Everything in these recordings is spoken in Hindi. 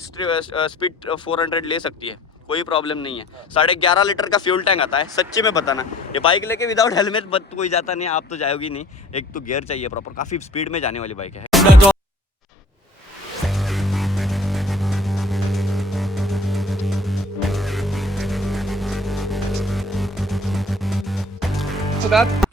स्पीड 400 ले सकती है, कोई प्रॉब्लम नहीं है। 11.5 लीटर का फ्यूल टैंक आता है। सच्ची में बताना, ये बाइक लेके विदाउट हेलमेट मत कोई जाता नहीं, आप तो जाओगी नहीं। एक तो गियर चाहिए प्रॉपर, काफ़ी स्पीड में जाने वाली बाइक है।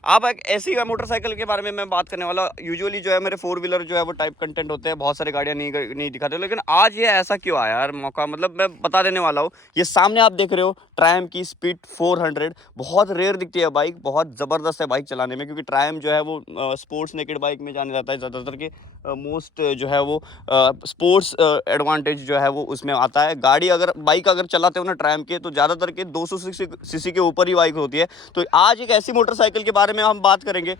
अब एक ऐसी मोटरसाइकिल के बारे में मैं बात करने वाला। यूजुअली जो है मेरे 4 व्हीलर जो है वो टाइप कंटेंट होते हैं, बहुत सारी गाड़ियां नहीं दिखाते, लेकिन आज ये ऐसा क्यों आया यार मौका, मतलब मैं बता देने वाला हूँ। ये सामने आप देख रहे हो ट्रायम्फ की स्पीड 400, बहुत रेयर दिखती है बाइक, बहुत ज़बरदस्त है बाइक चलाने में, क्योंकि ट्रायम्फ जो है वो स्पोर्ट्स नेकेड बाइक में जाने जाता है ज़्यादातर के। मोस्ट जो है वो स्पोर्ट्स एडवांटेज जो है वो उसमें आता है। गाड़ी अगर बाइक अगर चलाते हो ना ट्रायम्फ के, तो ज़्यादातर के 200 सीसी के ऊपर ही बाइक होती है। तो आज एक ऐसी मोटरसाइकिल के बारे में हम बात करेंगे,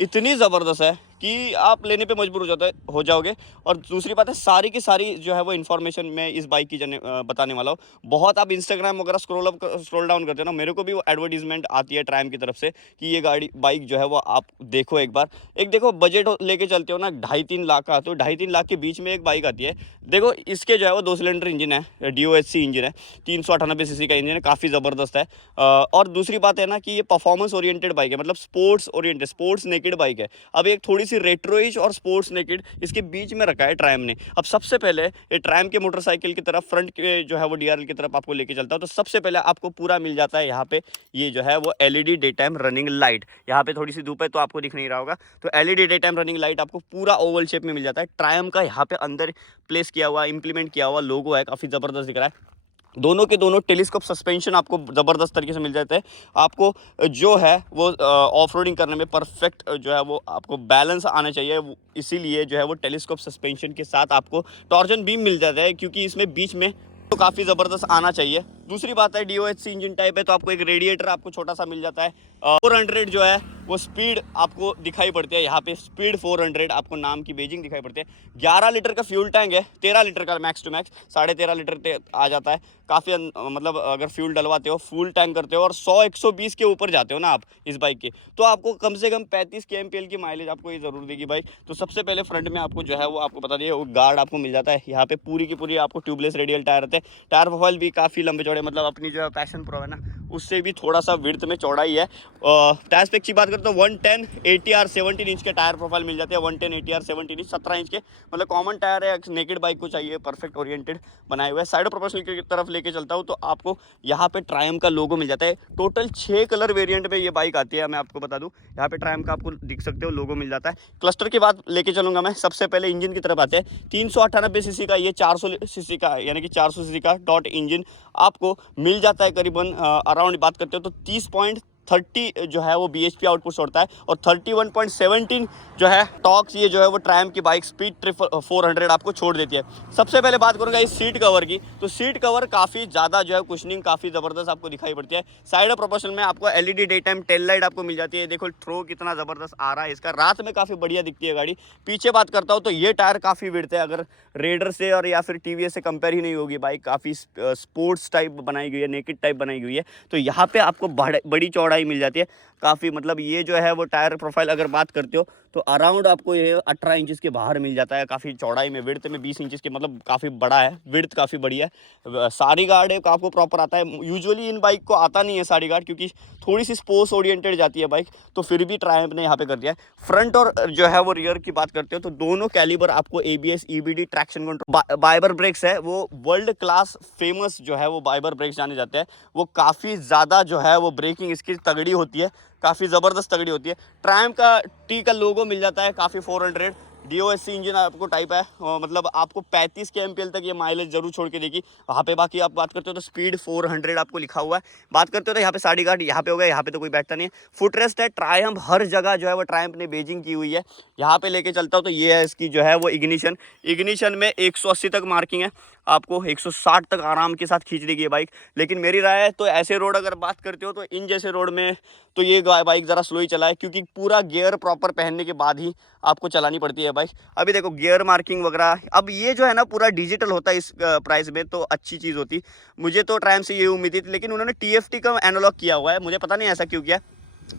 इतनी ज़बरदस्त है कि आप लेने पे मजबूर हो जाओगे। और दूसरी बात है, सारी की सारी जो है वो इन्फॉर्मेशन मैं इस बाइक की बताने वाला हूँ। बहुत आप इंस्टाग्राम वगैरह स्क्रॉल डाउन करते हो ना, मेरे को भी वो एडवर्टीजमेंट आती है ट्रायम्फ की तरफ से कि ये गाड़ी बाइक जो है वो आप देखो एक बार। एक देखो बजट लेके चलते हो ना 2.5-3 लाख का, तो 2.5-3 लाख के बीच में एक बाइक आती है। देखो इसके जो है वो 2 सिलेंडर इंजन है, DOHC इंजन है, 398 सीसी का इंजन है, काफ़ी ज़बरदस्त है। और दूसरी बात है ना कि ये परफॉर्मेंस ओरिएंटेड बाइक है, मतलब sports oriented, sports naked bike है। अब एक थोड़ी सी रेट्रोइश और स्पोर्ट्स नेकेड इसके बीच में रखा है ट्रायम्फ ने। अब सबसे पहले ये ट्रायम्फ के मोटरसाइकिल की तरफ फ्रंट के जो है वो DRL की तरफ आपको लेके चलता है, तो सबसे पहले आपको पूरा मिल जाता है यहाँ पे ये जो है वो LED day time running light. यहाँ पे थोड़ी सी धूप है तो आपको दिख नहीं रहा होगा, तो LED day time running light आपको पूरा ओवल शेप में मिल जाता है। ट्रायम्फ का यहाँ पे अंदर प्लेस किया हुआ, इंप्लीमेंट किया हुआ लोगो है, काफ़ी ज़बरदस्त दिख रहा है। दोनों के दोनों टेलीस्कोप सस्पेंशन आपको ज़बरदस्त तरीके से मिल जाते हैं। आपको जो है वो ऑफ रोडिंग करने में परफेक्ट जो है वो आपको बैलेंस आना चाहिए, इसीलिए जो है वो टेलीस्कोप सस्पेंशन के साथ आपको टॉर्जन बीम मिल जाता है, क्योंकि इसमें बीच में तो काफ़ी ज़बरदस्त आना चाहिए। दूसरी बात है DOHC इंजन टाइप है, तो आपको एक रेडिएटर आपको छोटा सा मिल जाता है। 400 जो है वो स्पीड आपको दिखाई पड़ती है, यहाँ पे स्पीड 400 आपको नाम की बेजिंग दिखाई पड़ती है। 11 लीटर का फ्यूल टैंक है, 13 लीटर का मैक्स टू मैक्स, 13.5 लीटर आ जाता है। काफ़ी मतलब अगर फ्यूल डलवाते हो, फुल टैंक करते हो और 100-120 के ऊपर जाते हो ना आप इस बाइक के, तो आपको कम से कम 35 kmpl की माइलेज आपको ये ज़रूर देगी बाइक। तो सबसे पहले फ्रंट में आपको जो है वो आपको बता दिए वो गार्ड आपको मिल जाता है। यहाँ पे पूरी की पूरी आपको ट्यूबलेस रेडियल टायर रहते हैं। टायर प्रोफाइल भी काफ़ी लंबे चौड़े, मतलब अपनी जो पैशन प्रो है ना उससे भी थोड़ा सा विड्थ में चौड़ाई है। टायर स्पेक की बात करते तो 110 ATR 17 इंच के टायर प्रोफाइल मिल जाते हैं। 110 ATR 17 इंच 17 इंच के, मतलब कॉमन टायर है, नेकेड बाइक को चाहिए, परफेक्ट ओरिएंटेड बनाए हुए। साइड प्रोपोर्शनल की तरफ लेके चलता हूँ तो आपको यहाँ पे ट्रायम्फ का लोगो मिल जाता है। टोटल 6 कलर वेरिएंट में ये बाइक आती है, मैं आपको बता दूँ। यहाँ पे ट्रायम्फ का आपको दिख सकते हो लोगो मिल जाता है। क्लस्टर की बात लेके चलूँगा मैं। सबसे पहले इंजन की तरफ आते हैं। 398 सीसी का, ये 400 सीसी का, यानी कि 400 सीसी का डॉट इंजन आपको मिल जाता है। करीबन अराउंड बात करते हो तो 30.30 जो है वो BHP आउटपुट छोड़ता है, और 31.17 जो है टॉर्क ये जो है वो ट्रायम्फ की बाइक स्पीड 400 आपको छोड़ देती है। सबसे पहले बात करूंगा इस सीट कवर की, तो सीट कवर काफ़ी ज़्यादा जो है कुशनिंग काफ़ी ज़बरदस्त आपको दिखाई पड़ती है। साइड प्रोपोर्शन में आपको LED day time tail light आपको मिल जाती है। देखो थ्रो कितना ज़बरदस्त आ रहा है इसका, रात में काफ़ी बढ़िया दिखती है गाड़ी। पीछे बात करता हूँ तो ये टायर काफ़ी विड्थ है, अगर रेडर से और या फिर TVS से कंपेयर ही नहीं होगी। बाइक काफ़ी स्पोर्ट्स टाइप बनाई गई है, नेकेड टाइप बनाई गई है, तो यहाँ पे आपको बड़ी चौड़ाई मिल जाती है काफ़ी। मतलब ये जो है वो टायर प्रोफाइल अगर बात करते हो तो अराउंड आपको ये 18 इंचेस के बाहर मिल जाता है। काफ़ी चौड़ाई में, विड्थ में 20 इंचेस के, मतलब काफ़ी बड़ा है, विड्थ काफ़ी बड़ी है। सारी गार्ड है आपको प्रॉपर आता है। यूजुअली इन बाइक को आता नहीं है सारी गार्ड, क्योंकि थोड़ी सी स्पोर्ट्स ओरिएंटेड जाती है बाइक, तो फिर भी ट्रायम्फ ने यहाँ पे कर दिया है। फ्रंट और जो है वो रियर की बात करते हो तो दोनों कैलिबर आपको ABS EBD ट्रैक्शन कंट्रोल बाइबर ब्रेक्स है, वो वर्ल्ड क्लास फेमस जो है वो बाइबर ब्रेक्स जाने जाते हैं। वो काफ़ी ज़्यादा जो है वो ब्रेकिंग इसकी तगड़ी होती है, काफ़ी ज़बरदस्त तगड़ी होती है। ट्रायम्फ का T का लोगो मिल जाता है, काफ़ी 400 DOHC इंजन आपको टाइप है, मतलब आपको 35 kmpl तक ये माइलेज जरूर छोड़ के देगी वहाँ पे। बाकी आप बात करते हो तो स्पीड 400 आपको लिखा हुआ है। बात करते हो तो यहाँ पे साड़ी गार्ड यहाँ पे हो गया, यहाँ पे तो कोई बैठता नहीं है। फुट रेस्ट है, ट्रायम्फ हर जगह जो है वो ट्रायम्फ ने बेजिंग की हुई है। यहाँ पे लेके चलता हूँ तो ये है इसकी जो है वो इग्निशन में 180 तक मार्किंग है, आपको 160 तक आराम के साथ खींच देगी ये बाइक। लेकिन मेरी राय है तो ऐसे रोड अगर बात करते हो तो इन जैसे रोड में तो ये बाइक ज़रा स्लो ही चलाए, क्योंकि पूरा गियर प्रॉपर पहनने के बाद ही आपको चलानी पड़ती है बाइक। अभी देखो गियर मार्किंग वगैरह, अब ये जो है ना पूरा डिजिटल होता है इस प्राइस में, तो अच्छी चीज़ होती। मुझे तो ट्रायम्फ से ये उम्मीद थी, लेकिन उन्होंने TFT का एनालॉग किया हुआ है, मुझे पता नहीं ऐसा क्यों किया।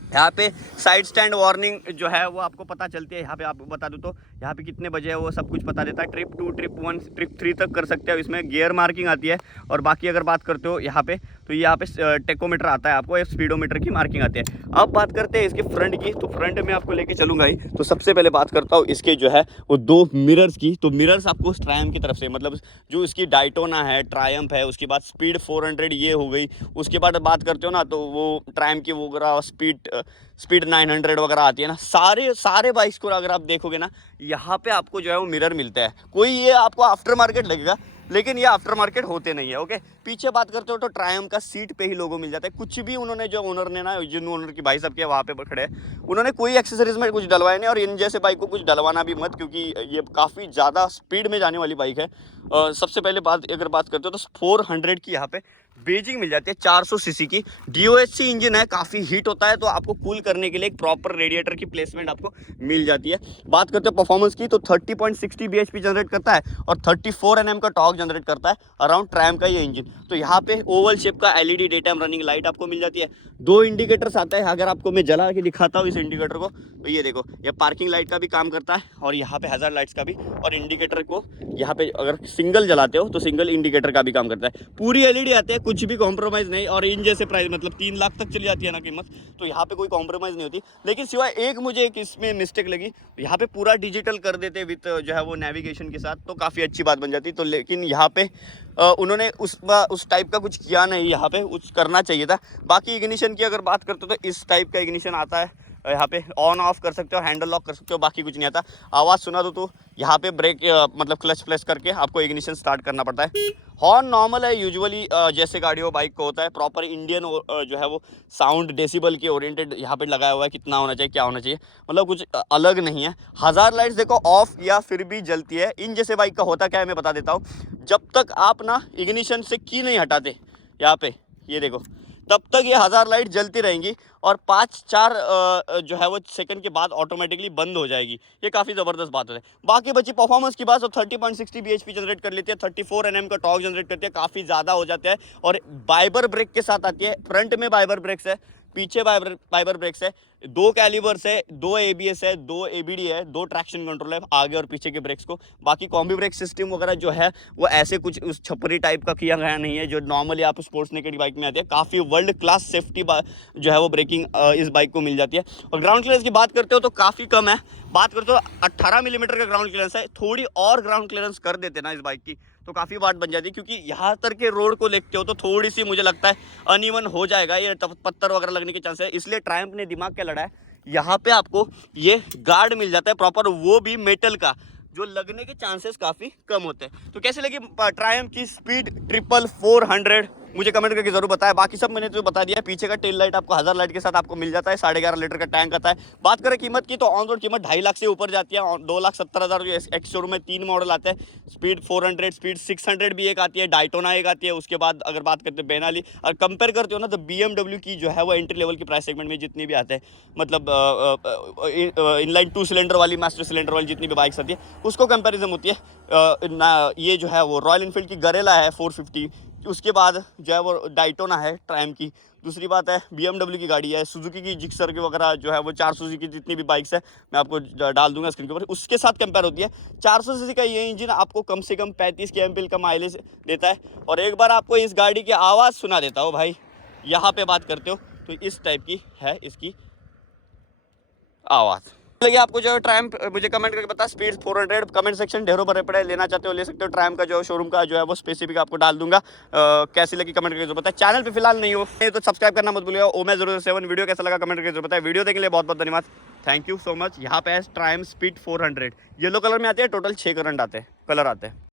यहाँ पे साइड स्टैंड वार्निंग जो है वो आपको पता चलती है। यहाँ पे आपको बता दूँ तो यहाँ पे कितने बजे है वो सब कुछ पता देता है। ट्रिप 2, ट्रिप 1, ट्रिप 3 तक कर सकते हो। इसमें गियर मार्किंग आती है। और बाकी अगर बात करते हो यहाँ पे तो यहाँ पे टेकोमीटर आता है, आपको स्पीडोमीटर की मार्किंग आती है। अब बात करते हैं इसके फ्रंट की, तो फ्रंट में आपको लेके चलूंगा ही। तो सबसे पहले बात करता हूँ इसके जो है वो 2 मिरर्स की। तो मिरर्स आपको ट्रायम्फ की तरफ से, मतलब जो इसकी डायटोना है, ट्रायम्फ है, उसके बाद स्पीड 400 ये हो गई। उसके बाद बात करते हो ना तो वो ट्रायम्फ की वगैरह स्पीड 900 वगैरह आती है ना। सारे बाइक्स को अगर आप देखोगे ना, यहाँ पे आपको जो है वो मिरर मिलता है। कोई ये आपको आफ्टर मार्केट लगेगा, लेकिन ये आफ्टर मार्केट होते नहीं है। ओके, पीछे बात करते हो तो ट्रायम्फ का सीट पे ही लोगो मिल जाता है। कुछ भी उन्होंने, जो ओनर ने ना, जिन ओनर की भाई साहब के वहाँ पे खड़े हैं, उन्होंने कोई एक्सेसरीज में कुछ डलवाया नहीं। और इन जैसे बाइक को कुछ डलवाना भी मत, क्योंकि ये काफ़ी ज़्यादा स्पीड में जाने वाली बाइक है। सबसे पहले अगर बात करते हो तो 400 की यहाँ पे बेजिंग मिल जाती है, 400 सीसी की। DOHC इंजन है, काफ़ी हीट होता है, तो आपको कूल करने के लिए एक प्रॉपर रेडिएटर की प्लेसमेंट आपको मिल जाती है। बात करते हैं परफॉर्मेंस की, तो 30.60 bhp जनरेट करता है और 34 Nm का टॉर्क जनरेट करता है अराउंड ट्रैम का ये इंजन। तो यहाँ पे ओवल शेप का LED day time running light आपको मिल जाती है। 2 इंडिकेटर्स आता है। अगर आपको मैं जला के दिखाता हूँ इस इंडिकेटर को, तो ये देखो, ये पार्किंग लाइट का भी काम करता है और यहाँ पे हैजार्ड लाइट्स का भी। और इंडिकेटर को यहाँ पे अगर सिंगल जलाते हो तो सिंगल इंडिकेटर का भी काम करता है। पूरी LED आती है, कुछ भी कॉम्प्रोमाइज़ नहीं। और इन जैसे प्राइस, मतलब 3 लाख तक चली जाती है ना कीमत, तो यहाँ पे कोई कॉम्प्रोमाइज़ नहीं होती। लेकिन सिवाय एक मुझे एक इसमें मिस्टेक लगी, यहाँ पे पूरा डिजिटल कर देते विथ जो है वो नेविगेशन के साथ, तो काफ़ी अच्छी बात बन जाती। तो लेकिन यहाँ पे उन्होंने उस टाइप का कुछ किया नहीं, यहाँ पे कुछ करना चाहिए था। बाकी इग्निशन की अगर बात करते हो तो इस टाइप का इग्निशन आता है। यहाँ पे ऑन ऑफ कर सकते हो, हैंडल लॉक कर सकते हो, बाकी कुछ नहीं आता। आवाज़ सुना दो तो यहाँ पे ब्रेक मतलब क्लच प्रेस करके आपको इग्निशन स्टार्ट करना पड़ता है। हॉर्न नॉर्मल है यूजुअली, जैसे गाड़ियों बाइक को होता है। प्रॉपर इंडियन जो है वो साउंड डेसिबल के ओरिएंटेड यहाँ पे लगाया हुआ है, कितना होना चाहिए, क्या होना चाहिए, मतलब कुछ अलग नहीं है। हज़ार लाइट्स देखो ऑफ किया फिर भी जलती है। इन जैसे बाइक का होता क्या है मैं बता देता हूँ। जब तक आप ना इग्निशन से की नहीं हटाते, यहाँ पे ये देखो, तब तक ये हज़ार लाइट जलती रहेंगी और 5-4 जो है वो सेकंड के बाद ऑटोमेटिकली बंद हो जाएगी। ये काफ़ी ज़बरदस्त बात है। बाकी बची परफॉर्मेंस की बात, तो 30.60 bhp जनरेट कर लेती है, 34 Nm का टॉर्क जनरेट करती है, काफ़ी ज़्यादा हो जाता है। और बाइबर ब्रेक के साथ आती है। फ्रंट में बाइबर ब्रेक्स है, पीछे बाइबर ब्रेक्स है, 2 कैलिपर्स है, 2 ABS है, 2 ABD है, 2 ट्रैक्शन कंट्रोल है आगे और पीछे के ब्रेक्स को। बाकी कॉम्बी ब्रेक सिस्टम वगैरह जो है वो ऐसे कुछ उस छपरी टाइप का किया गया नहीं है जो नॉर्मली आप स्पोर्ट्स नेकेड बाइक में आती है। काफ़ी वर्ल्ड क्लास सेफ्टी जो है वो ब्रेकिंग इस बाइक को मिल जाती है। और ग्राउंड क्लियरेंस की बात करते हो तो काफ़ी कम है। बात करते हो 18 मिलीमीटर का ग्राउंड क्लियरेंस है। थोड़ी और ग्राउंड क्लियरेंस कर देते ना इस बाइक की तो काफ़ी बात बन जाती है, क्योंकि यहाँ तक के रोड को देखते हो तो थोड़ी सी मुझे लगता है अनइवन हो जाएगा, ये पत्थर वगैरह लगने के चांस है। इसलिए ट्रायम्फ ने दिमाग क्या लड़ा है, यहाँ पे आपको ये गार्ड मिल जाता है प्रॉपर, वो भी मेटल का, जो लगने के चांसेस काफ़ी कम होते हैं। तो कैसे लगी ट्रायम्फ की स्पीड 400 मुझे कमेंट करके जरूर बताया। बाकी सब मैंने तो बता दिया है। पीछे का टेल लाइट आपको हज़ार लाइट के साथ आपको मिल जाता है। 11.5 लीटर का टैंक आता है। बात करें कीमत की तो ऑन रोड कीमत 2.5 लाख से ऊपर जाती है। 2,70,000 जो एक्स शोरूम में 3 मॉडल आते हैं, स्पीड 400, स्पीड 600 भी एक आती है, डायटोना एक आती है। उसके बाद अगर बात करते हैं बेनाली और कंपेयर करते हो ना तो BMW की जो है वो एंट्री लेवल की प्राइस सेगमेंट में जितनी भी आते हैं, मतलब इनलाइन 2 सिलेंडर वाली, मास्टर सिलेंडर वाली जितनी भी बाइक्स आती है उसको कंपेरिजन होती है। ये जो है वो रॉयल इनफील्ड की गरेला है 450। उसके बाद जो है वो डायटोना है ट्रायम्फ की। दूसरी बात है BMW की गाड़ी है, सुजुकी की जिक्सर के वगैरह जो है वो 400 सीसी की जितनी भी बाइक्स है मैं आपको डाल दूंगा स्क्रीन के ऊपर, उसके साथ कंपेयर होती है। 400 सीसी का ये इंजन आपको कम से कम 35 kmpl का माइलेज देता है। और एक बार आपको इस गाड़ी की आवाज़ सुना देता हूँ भाई, यहाँ पे बात करते हो तो इस टाइप की है इसकी आवाज़। लगे आपको जो है ट्रायम्फ, मुझे कमेंट करके बता। स्पीड 400 कमेंट सेक्शन ढेरों भरे पड़े, लेना चाहते हो ले सकते हो। ट्रायम्फ का जो शोरूम का जो है वो स्पेसिफिक आपको डाल दूंगा। कैसी लगी कमेंट करके जरूर बताएं। चैनल पे फिलहाल नहीं हो तो सब्सक्राइब करना मत भूलिएगा। ओमे 007 वीडियो कैसा लगा कमेंट करके जरूर बताएं। वीडियो देखने के लिए बहुत बहुत धन्यवाद, थैंक यू सो मच। यहाँ पे है ट्रायम्फ स्पीड 400, येलो कलर में आते हैं, टोटल 6 करंट आते हैं, कलर आते हैं।